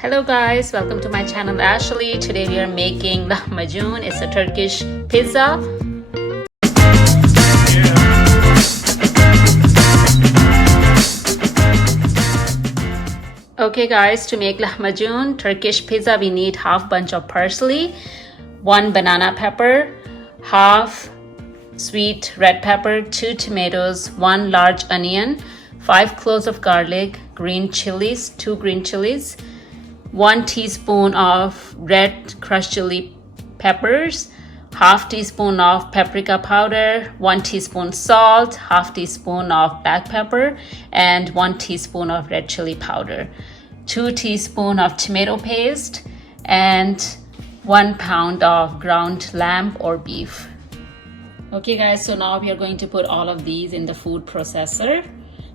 Hello guys, welcome to my channel Ashley. Today we are making lahmacun. It's a Turkish pizza. Okay guys, to make lahmacun Turkish pizza we need half bunch of parsley, 1 banana pepper, half sweet red pepper, 2 tomatoes, 1 large onion, 5 cloves of garlic, green chilies, 2 green chilies, 1 teaspoon of red crushed chili peppers, half teaspoon of paprika powder, 1 teaspoon salt, half teaspoon of black pepper, and 1 teaspoon of red chili powder, 2 teaspoon of tomato paste, and 1 pound of ground lamb or beef. Okay guys, so now we are going to put all of these in the food processor.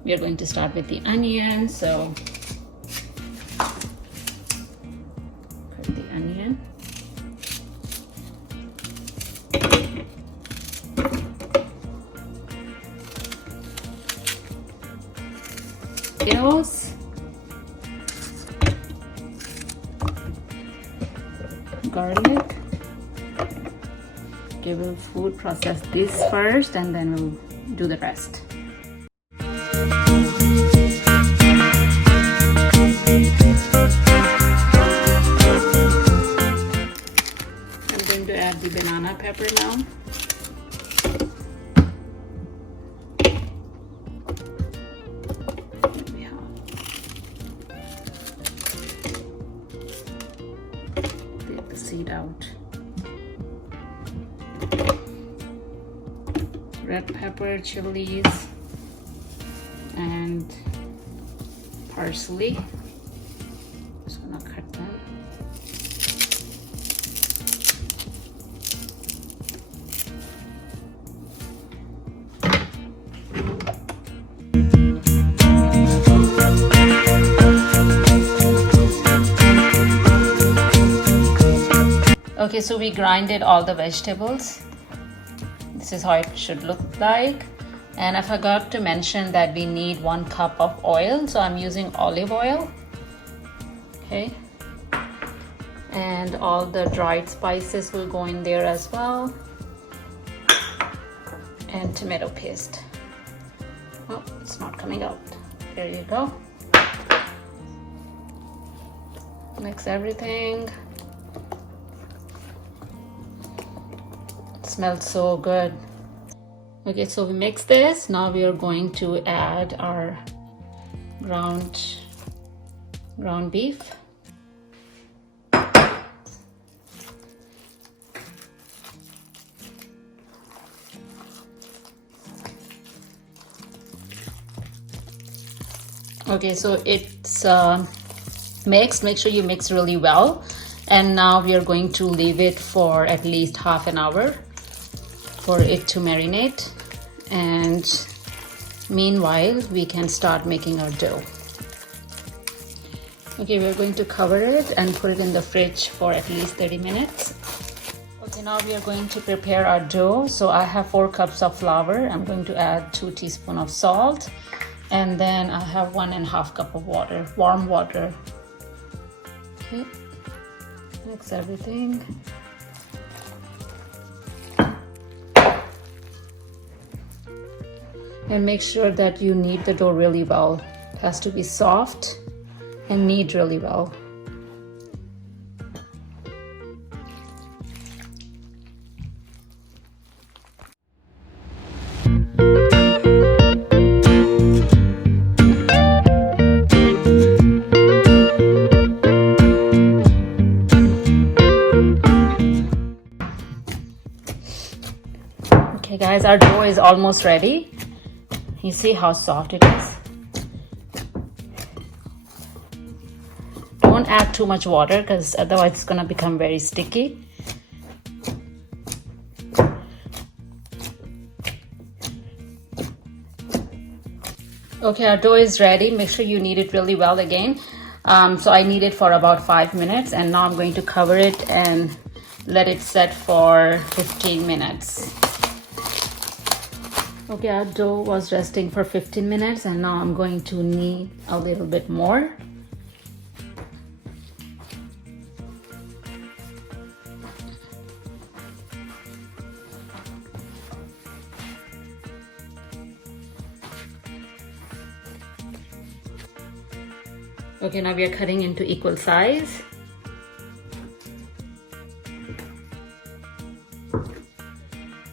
We are going to start with the onion. So put the onion. Potatoes. Garlic. Okay, we'll food process this first and then we'll do the rest. I'm going to add the banana pepper now. Take the seed out. Red pepper, chilies, and parsley. Just gonna cut them. Okay, so we grinded all the vegetables. This is how it should look like. And I forgot to mention that we need 1 cup of oil, so I'm using olive oil. Okay, and all the dried spices will go in there as well, and tomato paste. Oh, it's not coming out. There you go. Mix everything. Smells so good. Okay, so we mix this. Now we are going to add our ground beef. Okay, so it's mixed. Make sure you mix really well. And now we are going to leave it for at least half an hour for it to marinate, and meanwhile we can start making our dough. Okay, we're going to cover it and put it in the fridge for at least 30 minutes. Okay, now we are going to prepare our dough. So I have 4 cups of flour. I'm going to add 2 teaspoons of salt, and then I have 1.5 cup of water, warm water. Okay, mix everything. And make sure that you knead the dough really well. It has to be soft and knead really well. Okay guys, our dough is almost ready. You see how soft it is? Don't add too much water because otherwise it's gonna become very sticky. Okay, our dough is ready. Make sure you knead it really well again. So I knead it for about 5 minutes, and now I'm going to cover it and let it set for 15 minutes. Okay, our dough was resting for 15 minutes and now I'm going to knead a little bit more. Okay, now we are cutting into equal size.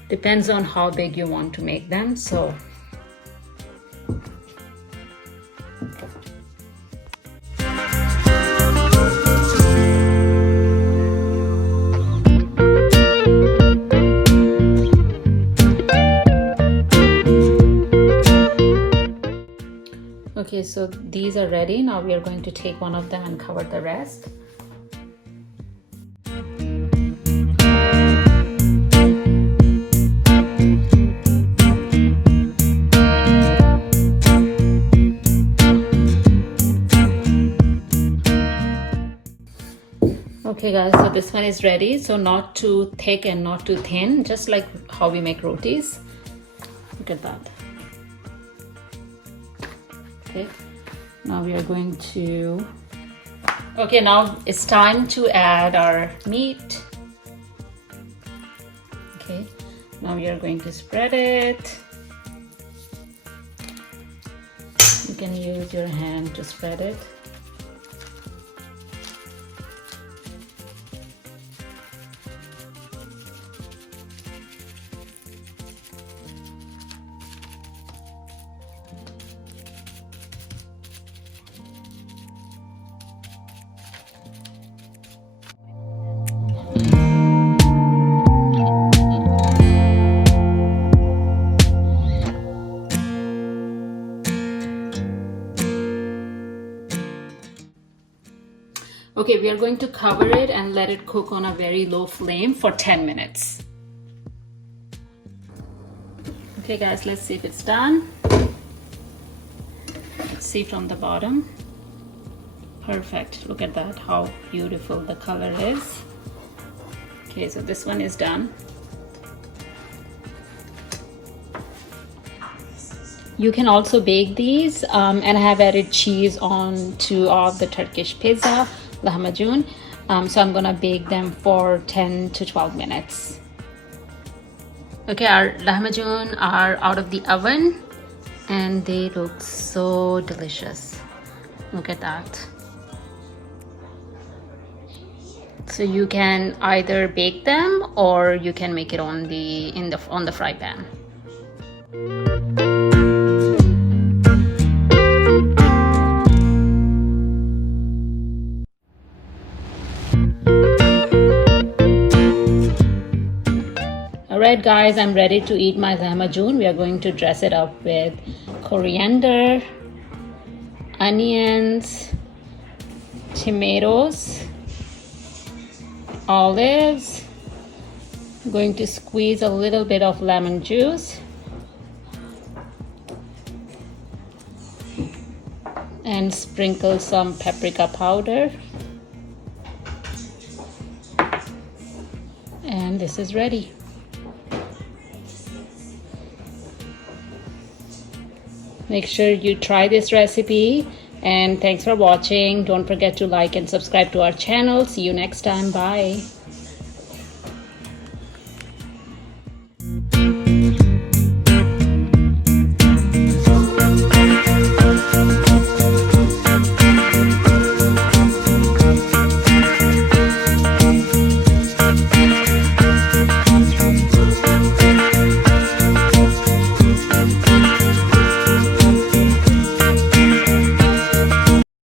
Depends on how big you want to make them. So okay, so these are ready. Now we are going to take one of them and cover the rest. Okay guys, so this one is ready. So not too thick and not too thin, just like how we make rotis. Look at that. Okay, now we are going to, okay, now it's time to add our meat. Okay, now we are going to spread it. You can use your hand to spread it. Okay, we are going to cover it and let it cook on a very low flame for 10 minutes. Okay guys, let's see if it's done. Let's see from the bottom. Perfect. Look at that, how beautiful the color is. Okay, so this one is done. You can also bake these, and I have added cheese on to of the Turkish pizza, Lahmacun. So I'm gonna bake them for 10 to 12 minutes. Okay, our Lahmacun are out of the oven and they look so delicious. Look at that. So you can either bake them or you can make it on the fry pan. Alright guys, I'm ready to eat my Lahmacun. We are going to dress it up with coriander, onions, tomatoes, olives. I'm going to squeeze a little bit of lemon juice and sprinkle some paprika powder. And this is ready. Make sure you try this recipe, and thanks for watching. Don't forget to like and subscribe to our channel. See you next time. Bye.